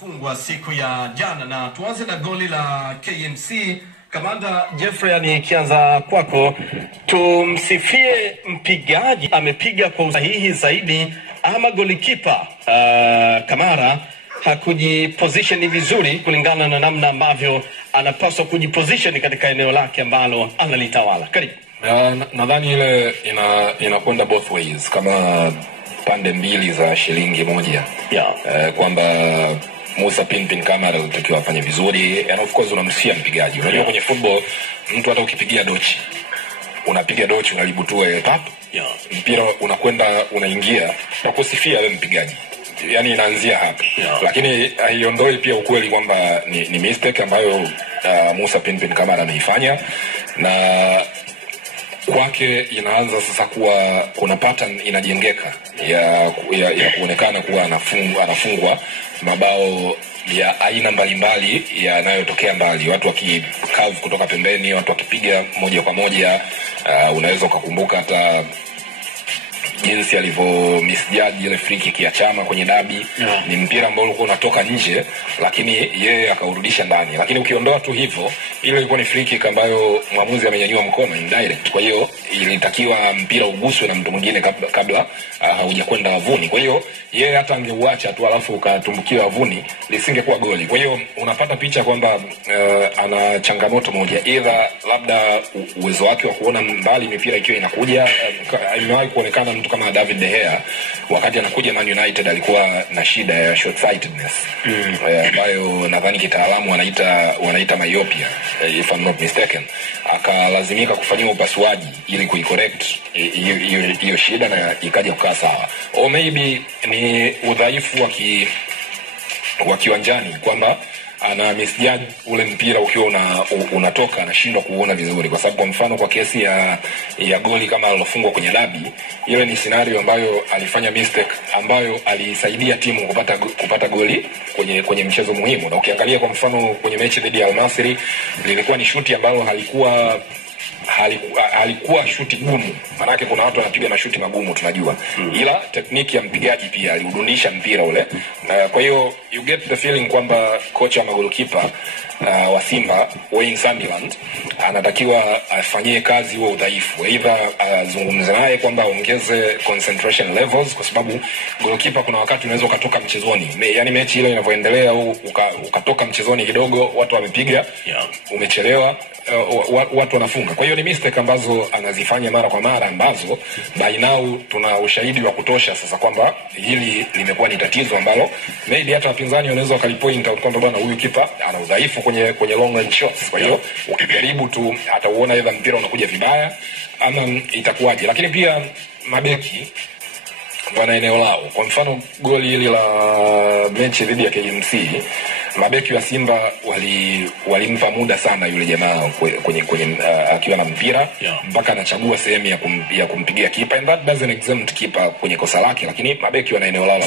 Fungwa siku ya jana, na tuanze na goli la KMC. Kamanda Jeffrey, nikianza kwako, tumsifie mpigaji amepiga kwa usahihi zaidi ama golikipa Kamara hakujiposition vizuri kulingana na namna ambavyo anapaswa kujiposition katika eneo lake ambalo analitawala? Karibu. Nadhani ile inakwenda both ways, kama pande mbili za shilingi moja. Kwamba Musa Pinpin Kamara anatakiwa afanye vizuri, and of course unamsifia mpigaji. Unajua kwenye football mtu hata ukipigia dochi, unapiga dochi unalibutua ile tap, mpira unakwenda unaingia, na kusifia wewe mpigaji. Yani inaanzia hapa. Lakini haiondoi pia ukweli kwamba ni mistake ambayo Musa Pinpin Kamara ameifanya, na kwake inaanza sasa kuwa kuna pattern inajengeka ya kuonekana kuwa anafungwa mabao ya aina mbalimbali yanayotokea mbali, watu wakikave kutoka pembeni, watu wakipiga moja kwa moja. Unaweza ukakumbuka hata jinsi alivyo misjudge ile free kick ya Chama kwenye dabi. Ni mpira ambao ulikuwa unatoka nje, lakini yeye akaurudisha ndani. Lakini ukiondoa tu hivyo, ile ilikuwa ni free kick ambayo mwamuzi amenyanyua mkono indirect. Kwa hiyo ilitakiwa mpira uguswe na mtu mwingine kabla haujakwenda wavuni. Kwa hiyo yeye hata angeuacha tu alafu ukatumbukia wavuni, lisingekuwa goli. Kwa hiyo unapata picha kwamba ana changamoto moja, either labda uwezo wake wa kuona mbali mipira ikiwa inakuja. Imewahi kuonekana mtu kama David De Gea wakati anakuja Man United alikuwa na shida ya short sightedness, ambayo nadhani kitaalamu wanaita myopia, if I'm not mistaken. Akalazimika kufanyia upasuaji ili kuicorrect hiyo shida na ikaja kukaa sawa. Or maybe ni udhaifu wa kiwanjani, kwamba ana misjudge ule mpira ukiwa unatoka, anashindwa kuona vizuri. Kwa sababu kwa mfano kwa kesi ya goli kama alilofungwa kwenye dabi, ile ni scenario ambayo alifanya mistake ambayo alisaidia timu kupata goli kwenye mchezo muhimu. Na ukiangalia kwa mfano kwenye mechi dhidi ya Al Nassr, lilikuwa ni shuti ambalo halikuwa shuti gumu. Manake kuna watu wanapiga mashuti magumu tunajua. Ila tekniki ya mpigaji pia aliudundisha mpira ule. Kwa hiyo you get the feeling kwamba kocha wa goalkeeper wa Simba, Wayne Sunderland, anatakiwa afanyie kazi huo udhaifu. Either azungumze naye kwamba aongeze concentration levels, kwa sababu goalkeeper kuna wakati unaweza ukatoka mchezoni. Yani mechi ile inavyoendelea ukatoka mchezoni kidogo, watu wamepiga, umechelewa, watu wanafunga. Kwa hiyo ni mistake ambazo anazifanya mara kwa mara, ambazo by now tuna ushahidi wa kutosha sasa kwamba hili limekuwa ni tatizo ambalo maybe hata wapinzani wanaweza wakalipoint out kwamba bwana, huyu kipa ana udhaifu kwenye long range shots. Kwa hiyo ukijaribu tu atauona either mpira unakuja vibaya ama itakuwaje. Lakini pia mabeki wana eneo lao. Kwa mfano goli hili la mechi dhidi ya KMC, mabeki wa Simba walimpa muda sana yule jamaa kwenye akiwa na mpira, mpaka anachagua sehemu ya kumpigia kipa, and that doesn't exempt kipa kwenye kosa lake. Lakini mabeki wana eneo lao.